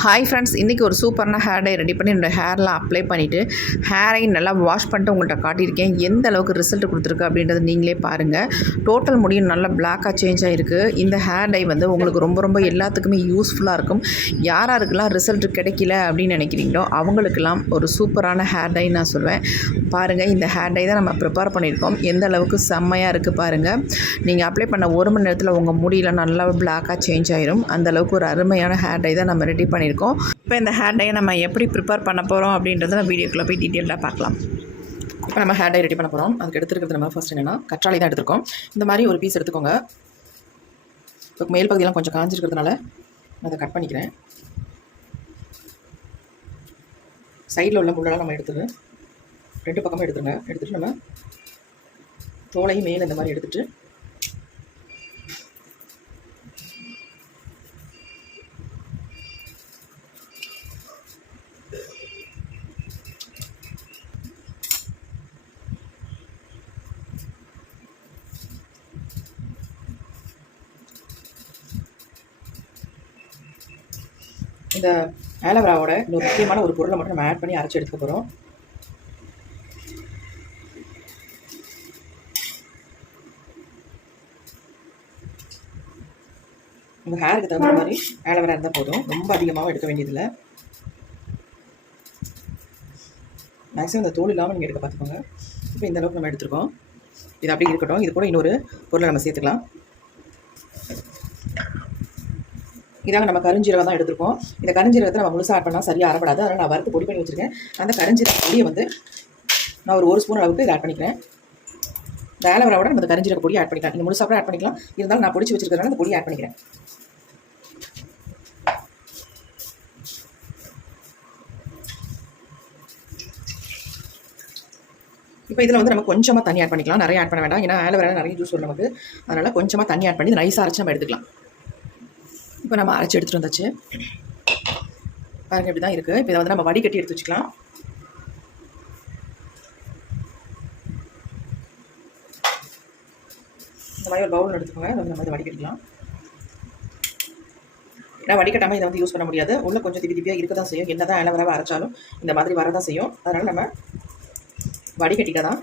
Hi friends இன்றைக்கி ஒரு சூப்பரான ஹேர் டை ரெடி பண்ணி என்னோடய ஹேர்லாம் அப்ளை பண்ணிவிட்டு ஹேரை நல்லா வாஷ் பண்ணிட்டு உங்கள்கிட்ட காட்டியிருக்கேன். எந்த அளவுக்கு ரிசல்ட் கொடுத்துருக்கு அப்படின்றத நீங்களே பாருங்கள் டோட்டல் முடியும் நல்லா பிளாக்காக சேஞ்ச் ஆகிருக்கு இந்த ஹேர் டை வந்து உங்களுக்கு ரொம்ப ரொம்ப எல்லாத்துக்குமே யூஸ்ஃபுல்லாக இருக்கும். யாராருக்கெல்லாம் ரிசல்ட் கிடைக்கல அப்படின்னு நினைக்கிறீங்களோ அவங்களுக்கெல்லாம் ஒரு சூப்பரான ஹேர் டை நான் சொல்வேன். பாருங்கள் இந்த ஹேர் டை தான் நம்ம ப்ரிப்பேர் பண்ணியிருக்கோம். எந்த அளவுக்கு செம்மையாக இருக்குது பாருங்கள் நீங்கள் அப்ளை பண்ண ஒரு மணி நேரத்தில் உங்கள் முடியல நல்லா பிளாக்காக சேஞ்ச் ஆயிரும். அந்தளவுக்கு ஒரு அருமையான ஹேர் டை தான் நம்ம ரெடி பண்ணி பண்ணியிருக்கோம். இப்போ இந்த ஹேர் டையை நம்ம எப்படி ப்ரிப்பேர் பண்ண போகிறோம் அப்படின்றத நம்ம வீடியோக்குள்ளே போய் டீட்டெயிலாக பார்க்கலாம். இப்போ நம்ம ஹேர் டை ரெடி பண்ண போகிறோம் அதுக்கு எடுத்துருக்கிறது நம்ம ஃபஸ்ட் என்னென்னா கற்றாழை தான் எடுத்துருக்கோம். இந்த மாதிரி ஒரு பீஸ் எடுத்துக்கோங்க. இப்போ மேல் பகுதியெல்லாம் கொஞ்சம் காஞ்சிருக்கிறதுனால நான் அதை கட் பண்ணிக்கிறேன். சைடில் உள்ள முள்ளெல்லாம் நம்ம எடுத்துரு. ரெண்டு பக்கமும் எடுத்துருங்க. எடுத்துகிட்டு நம்ம தோலையும் மேலே இந்த மாதிரி எடுத்துகிட்டு இந்த ஆலோவேராவோட இன்னொரு முக்கியமான ஒரு பொருளை மட்டும் நம்ம ஆட் பண்ணி அரைச்சி எடுத்துக்க போகிறோம் உங்கள் ஹேருக்கு தகுந்த மாதிரி ஆலோவேரா இருந்தால் போதும். ரொம்ப அதிகமாகவும் எடுக்க வேண்டியதில்லை. மேக்ஸிமம் இந்த தோல் இல்லாமல் நீங்கள் எடுக்க பார்த்துக்கோங்க. இப்போ இந்த அளவுக்கு நம்ம எடுத்துருக்கோம். இது அப்படியே இருக்கட்டும். இது கூட இன்னொரு பொருளை நம்ம சேர்த்துக்கலாம். இதாங்க நம்ம கருஞ்சீரகம் தான் எடுத்திருக்கோம். இந்த கருஞ்சீரகத்தை நம்ம முழுசாக ஆட் பண்ணால் சரியாக அறப்படாது. அதனால் நான் வறுத்து பொடி பண்ணி வச்சுருக்கேன். அந்த கருஞ்சீரக பொடியை வந்து நான் ஒரு ஒரு ஸ்பூன் அளவுக்கு இதை ஆட் பண்ணிக்கிறேன். இந்த விட நம்ம இந்த கருஞ்சீரக பொடி ஆட் பண்ணிக்கலாம். நீங்கள் முழுசாக கூட ஆட் பண்ணிக்கலாம். இருந்தாலும் நான் பிடிச்சி வச்சிருக்கிறதுனால அந்த பொடி ஆட் பண்ணிக்கிறேன். இப்போ இதில் வந்து நம்ம கொஞ்சமாக தண்ணி ஆட் பண்ணிக்கலாம். நிறைய ஆட் பண்ண வேண்டாம். ஏன்னா ஆலோவேரா நிறைய ஜூஸ் வரும் நமக்கு. அதனால் கொஞ்சமாக தண்ணி ஆட் பண்ணி நைஸாக அரைச்சி நம்ம எடுத்துக்கலாம். இப்போ நம்ம அரைச்சி எடுத்துகிட்டு வந்தாச்சு. பாருங்க இப்படி தான் இருக்குது இப்போ இதை வந்து நம்ம வடிகட்டி எடுத்து வச்சுக்கலாம். இந்த மாதிரி ஒரு பவுல் எடுத்துக்கோங்க. அதை வந்து நம்ம இதை வடிகட்டிக்கலாம். ஏன்னா வடிகட்டாமல் இதை வந்து யூஸ் பண்ண முடியாது. உள்ளே கொஞ்சம் திப்பி திப்பியாக இருக்க தான் செய்யும். என்ன தான் ஆலோவேராவை அரைச்சாலும் இந்த மாதிரி வரதான் செய்யும். அதனால் நம்ம வடிகட்டிக்க தான்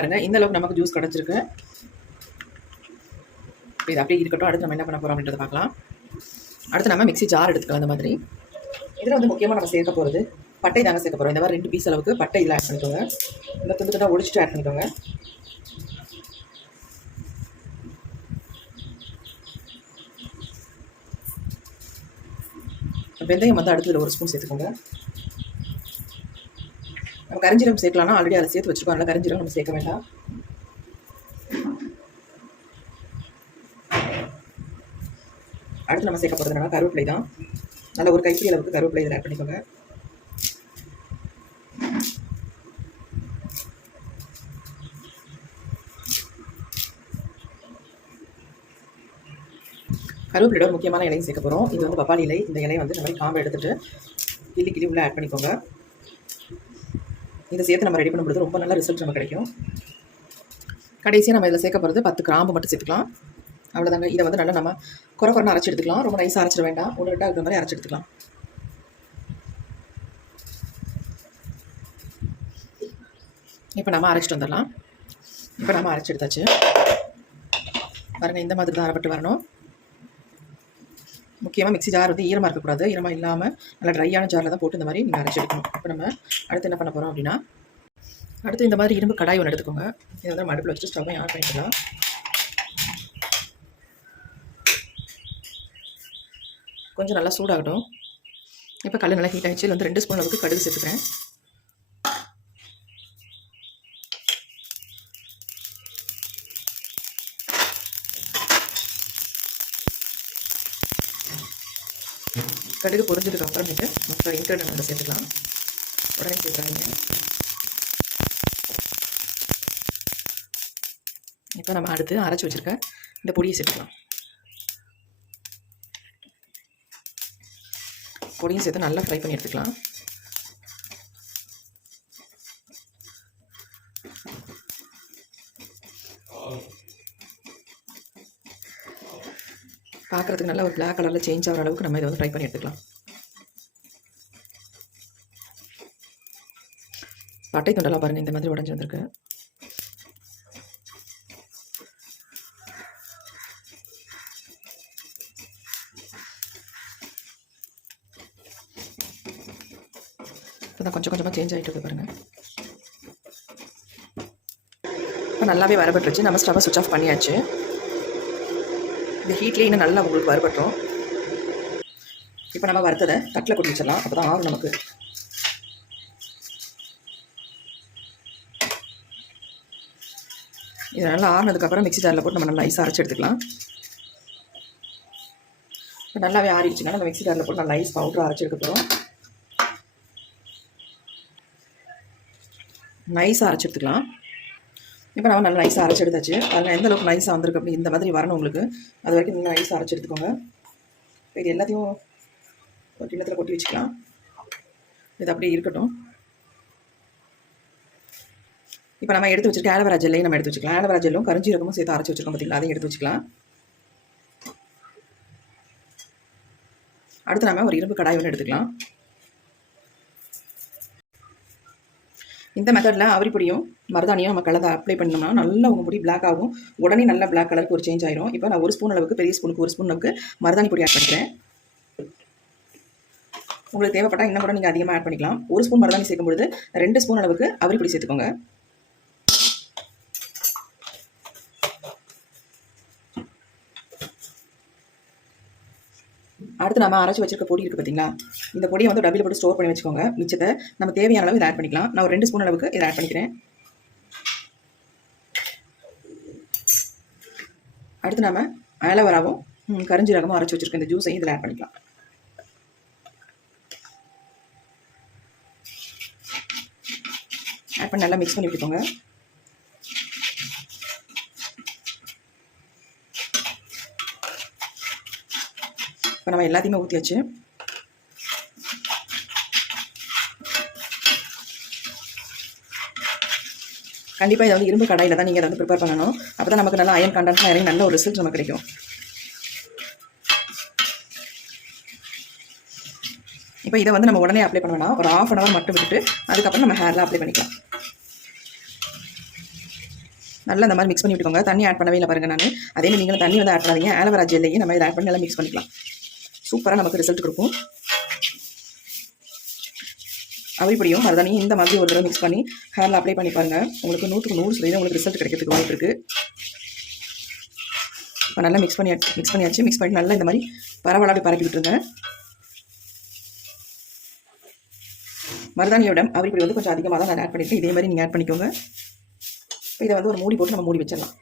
பாருங்கள் இந்த அளவுக்கு நமக்கு ஜூஸ் கிடச்சிருக்கு. இது அப்படியே இருக்கட்டும். அடுத்து நம்ம என்ன பண்ண போகிறோம் அப்படின்றத பார்க்கலாம். அடுத்து நம்ம மிக்ஸி ஜார் எடுத்துக்கலாம். அந்த மாதிரி. இதில் வந்து முக்கியமாக நம்ம சேர்க்க போகிறது பட்டை தாங்க சேர்க்க போகிறோம் இந்த மாதிரி ரெண்டு பீஸ் அளவுக்கு பட்டை இதில் ஆட் பண்ணிக்கோங்க. இந்த துண்டு துண்டாக ஒடிச்சிட்டு ஆட் பண்ணிக்கோங்க. வெந்தயம் வந்து அடுத்ததில் ஒரு ஸ்பூன் சேர்த்துக்கோங்க. நம்ம கரிஞ்சீரகம் சேர்க்கலாம்னா ஆல்ரெடி அதை சேர்த்து வச்சுருக்கோம் அதனால் கரிஞ்சீரகம் நம்ம சேர்க்க வேண்டாம். அடுத்து நம்ம சேர்க்க போகிறது என்னன்னா கருவேப்பிலை தான். நல்ல ஒரு கைப்பிடி அளவுக்கு கருவேப்பிலை இதில் ஆட் பண்ணிக்கோங்க. கருவேப்பிலையோட முக்கியமான இலையும் சேர்க்க போகிறோம் இது வந்து பப்பாளி இலை. இந்த இலையை வந்து நம்ம காம்பை எடுத்துகிட்டு கிள்ளி கிள்ளி உள்ளே ஆட் பண்ணிக்கோங்க. இதை சேர்த்து நம்ம ரெடி பண்ணும்போது ரொம்ப நல்ல ரிசல்ட் நம்ம கிடைக்கும். கடைசியாக நம்ம இதில் சேர்க்க போகிறது பத்து கிராம்பு மட்டும் சேர்த்துக்கலாம். அவ்வளோதாங்க இதை வந்து நல்லா நம்ம குறை குறைன்னு அரைச்சி எடுத்துக்கலாம். ரொம்ப நைஸாக அரைச்சிட வேண்டாம். ஒன்று ரெண்டாக இருக்கிற மாதிரி அரைச்சி எடுத்துக்கலாம். இப்போ நம்ம அரைச்சிட்டு வந்துடலாம். இப்போ நம்ம அரைச்சி எடுத்தாச்சு. பாருங்கள் இந்த மாதிரி தான் அரைப்பட்டு வரணும். முக்கியமாக மிக்ஸி ஜார் வந்து ஈரமாக இருக்கக்கூடாது. ஈரமாக இல்லாமல் நல்லா ட்ரையான ஜாரில் தான் போட்டு இந்த மாதிரி நீங்கள் அரைச்சி எடுக்கணும். இப்போ நம்ம அடுத்து என்ன பண்ண போகிறோம் அப்படின்னா அடுத்து இந்த மாதிரி இரும்பு கடாய் ஒன்று எடுத்துக்கோங்க. இதை வந்து மடுப்பில் அடுப்பில் வச்சுட்டு ஸ்டவ்வை ஆன் பண்ணிக்கலாம். கொஞ்சம் நல்லா சூடாகட்டும். இப்போ கல் நல்லா ஹீட் ஆகிடுச்சு வந்து ரெண்டு ஸ்பூன் அளவுக்கு கடுகு சேர்த்துக்கிறேன். கடுகு பொரிஞ்சதுக்கு அப்புறமேட்டு மற்ற இன்க்ரீடியன்ட் சேர்த்துக்கலாம். உடனே சேர்த்துறாங்க இப்போ நம்ம அடுத்து அரைச்சி வச்சுருக்க இந்த பொடியை சேர்த்துக்கலாம். பொடியும் சேர்த்து நல்லா ஃப்ரை பண்ணி எடுத்துக்கலாம். பார்க்குறதுக்கு நல்ல ஒரு பிளாக் கலரில் சேஞ்ச் ஆகிற அளவுக்கு நம்ம இதை வந்து ட்ரை பண்ணி எடுத்துக்கலாம். பட்டை தொண்டெல்லாம் பாருங்கள் இந்த மாதிரி உடஞ்சி வந்திருக்கு. இப்போ கொஞ்சம் கொஞ்சமாக சேஞ்ச் ஆகிட்டு இருக்கு பாருங்கள் இப்போ நல்லாவே வரப்பட்டுருச்சு நம்ம ஸ்டவ்வை சுவிச் ஆஃப் பண்ணியாச்சு. இந்த ஹீட்லேயே இன்னும் நல்லா உங்களுக்கு வரப்பட்டோம். இப்போ நம்ம வறுத்ததை தட்டில் கொட்டி வச்சிடலாம். அப்போ தான் ஆறும் நமக்கு. இது நல்லா ஆறுனதுக்கப்புறம் மிக்ஸி ஜாரில் போட்டு நம்ம நல்லா ஐஸ் அரைச்சி எடுத்துக்கலாம். இப்போ நல்லாவே ஆறிடுச்சுன்னா நம்ம மிக்ஸி ஜாரில் போட்டு நல்லா ஐஸ் பவுடர் அரைச்சி எடுக்க போகிறோம் நைஸாக அரைச்சி எடுத்துக்கலாம். இப்போ நம்ம நல்லா நைஸாக அரைச்சி எடுத்தாச்சு. அதில் எந்த அளவுக்கு நைஸாக வந்திருக்கு அப்படி இந்த மாதிரி வரணும் உங்களுக்கு. அது வரைக்கும் நல்லா நைஸாக அரைச்சி எடுத்துக்கோங்க. இது எல்லாத்தையும் ஒரு கிண்ணத்தில் கொட்டி வச்சுக்கலாம். இது அப்படியே இருக்கட்டும். இப்போ நம்ம எடுத்து வச்சுருக்க ஆலோவேரா ஜெல்லையும் நம்ம எடுத்து வச்சுக்கலாம். ஆலோவேரா ஜெல்லும் கருஞ்சீரகமும் சேர்த்து அரைச்சி வச்சுருக்கோம் பார்த்திங்களா அதையும் எடுத்து வச்சுக்கலாம். அடுத்து நம்ம ஒரு இரும்பு கடாய் ஒன்று எடுத்துக்கலாம். இந்த மெத்தடில் அவரிப்படியும் மருதாணியும் நம்ம கலந்து அப்ளை பண்ணோம்னா நல்லா உங்கள் முடி பிளாக் ஆகும். உடனே நல்லா பிளாக் கலருக்கு ஒரு சேஞ்ச் ஆயிரும். இப்போ நான் ஒரு ஸ்பூன் அளவுக்கு பெரிய ஸ்பூனுக்கு ஒரு ஸ்பூன் அளவுக்கு மருதாணி பொடி ஆட் பண்ணுறேன் உங்களுக்கு தேவைப்பட்டால் இன்னும் கூட நீங்கள் அதிகமாக ஆட் பண்ணிக்கலாம். ஒரு ஸ்பூன் மருதாணி சேர்க்கும் பொழுது ரெண்டு ஸ்பூன் அளவுக்கு அவரி சேர்த்துக்கோங்க. அடுத்து நம்ம அரைச்சி வச்சிருக்க பொடி இருக்குது பார்த்தீங்களா இந்த பொடியை வந்து டப்பில் போட்டு ஸ்டோர் பண்ணி வச்சுக்கோங்க. மிச்சத்தை நம்ம தேவையான அளவு இதை ஆட் பண்ணிக்கலாம். நான் ஒரு ரெண்டு ஸ்பூன் அளவுக்கு இதை ஆட் பண்ணிக்கிறேன். அடுத்து நம்ம அலவராவும் கரிஞ்சீரகமும் அரைச்சி வச்சிருக்க இந்த ஜூஸையும் இதில் ஆட் பண்ணிக்கலாம். ஆட் பண்ணி நல்லா மிக்ஸ் பண்ணி விட்டுக்கோங்க இப்போ நம்ம எல்லாத்தையுமே ஊற்றியாச்சு கண்டிப்பாக இதை வந்து இரும்பு கடாயில் தான் நீங்கள் அதை வந்து ப்ரிப்பேர் பண்ணணும். அப்போ தான் நமக்கு நல்லா அயன் கண்டென்ட்லாம் இறங்கி நல்ல ஒரு ரிசல்ட் நமக்கு கிடைக்கும். இப்போ இதை வந்து நம்ம உடனே அப்ளை பண்ண வேணாம். ஒரு ஆஃப் அன் ஹவர் மட்டும் விட்டுட்டு அதுக்கப்புறம் நம்ம ஹேரில் அப்ளை பண்ணிக்கலாம். நல்லா இந்த மாதிரி மிக்ஸ் பண்ணி விட்டுக்கோங்க. தண்ணி ஆட் பண்ணவே இல்லை பாருங்கள் நான். அதே மாதிரி நீங்களும் தண்ணி வந்து ஆட் பண்ணாதீங்க. ஆலோவேரா ஜெல்லையும் நம்ம இதை ஆட் பண்ணி நல்லா மிக்ஸ் பண்ணிக்கலாம். சூப்பராக நமக்கு ரிசல்ட் கொடுக்கும். அவைப்படியும் மருதாணியும் இந்த மாதிரி ஒரு தடவை மிக்ஸ் பண்ணி ஹேரில் அப்ளை பண்ணி பாருங்கள் உங்களுக்கு நூற்றுக்கு நூறு சதவீதம் உங்களுக்கு ரிசல்ட் கிடைக்கிறதுக்கு வாய்ப்பு இருக்குது இப்போ நல்லா மிக்ஸ் பண்ணி மிக்ஸ் பண்ணியாச்சு. மிக்ஸ் பண்ணி நல்லா இந்த மாதிரி பரவலாக அப்படி பரப்பி விட்டுருங்க. மருதாணியோட அவைப்படி வந்து கொஞ்சம் அதிகமாக தான் நான் ஆட் பண்ணியிருக்கேன் இதே மாதிரி நீங்கள் ஆட் பண்ணிக்கோங்க. இப்போ இதை வந்து ஒரு மூடி போட்டு நம்ம மூடி வச்சிடலாம்.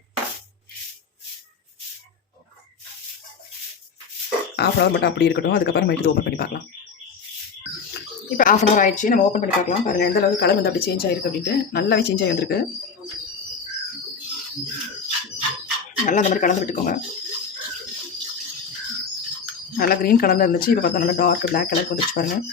ஆஃப் அன் ஹவர் மட்டும் அப்படி இருக்கட்டும். அதுக்கப்புறம் இது ஓப்பன் பண்ணி பார்க்கலாம். இப்போ ஆஃப் அன் ஹவர் ஆயிடுச்சு. நம்ம ஓப்பன் பண்ணி பார்க்கலாம். பாருங்கள் எந்த அளவுக்கு கலர் வந்து அப்படி சேஞ்ச் ஆயிருக்கு அப்படின்ட்டு. நல்லாவே சேஞ்ச் ஆகி வந்திருக்கு. நல்லா அந்த மாதிரி கலந்து விட்டுக்கோங்க. நல்லா க்ரீன் கலரில் இருந்துச்சு. இப்போ பார்த்தா நல்லா டார்க் பிளாக் கலருக்கு வந்துச்சு பாருங்கள்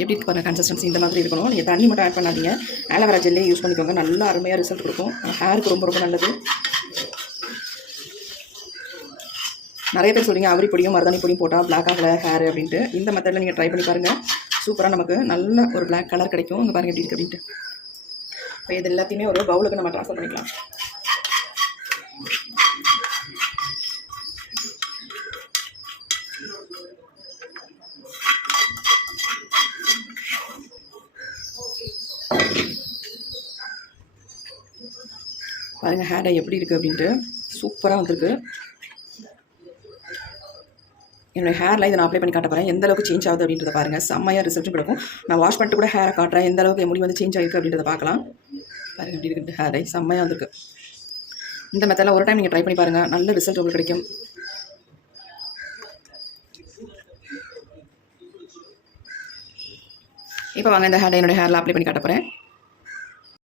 எப்படி இருக்கு பாருங்க கன்சிஸ்டன்சி இந்த மாதிரி இருக்கணும். நீங்கள் தண்ணி மட்டும் ஆட் பண்ணாதீங்க. ஆலோவேரா ஜெல்லே யூஸ் பண்ணிக்கோங்க. நல்லா அருமையாக ரிசல்ட் கொடுக்கும். ஹேருக்கு ரொம்ப ரொம்ப நல்லது. நிறைய பேர் சொல்றீங்க அவரி பொடியும் மருதாணி பொடியும் போட்டால் பிளாக் ஆகல ஹேர் அப்படின்ட்டு. இந்த மெத்தடில் நீங்கள் ட்ரை பண்ணி பாருங்கள் சூப்பராக நமக்கு நல்ல ஒரு பிளாக் கலர் கிடைக்கும். இங்கே பாருங்க எப்படி இருக்கு அப்படின்ட்டு. இப்போ இது எல்லாத்தையுமே ஒரு பவுலுக்கு நம்ம ட்ரான்ஸ்ஃபர் பண்ணிக்கலாம். பாருங்கள் ஹேர் டை எப்படி இருக்குது அப்படின்ட்டு. சூப்பராக வந்திருக்கு. என்னோட ஹேரில் இதை நான் அப்ளை பண்ணி காட்ட போகிறேன் எந்த அளவுக்கு சேஞ்ச் ஆகுது அப்படின்றத பாருங்கள் செம்மையாக ரிசல்ட்டும் கொடுக்கும். நான் வாஷ் பண்ணிட்டு கூட ஹேரை காட்டுறேன். எந்த அளவுக்கு என் முடி வந்து சேஞ்ச் ஆகிருக்கு அப்படின்றத பார்க்கலாம். பாருங்கள் எப்படி இருக்குது ஹேர் செம்மையாக வந்திருக்கு. இந்த மெத்தடில் ஒரு டைம் நீங்கள் ட்ரை பண்ணி பாருங்கள் நல்ல ரிசல்ட் உங்களுக்கு கிடைக்கும். இப்போ வாங்க இந்த ஹேர் என்னோடய ஹேரில் அப்ளை பண்ணி காட்ட போகிறேன்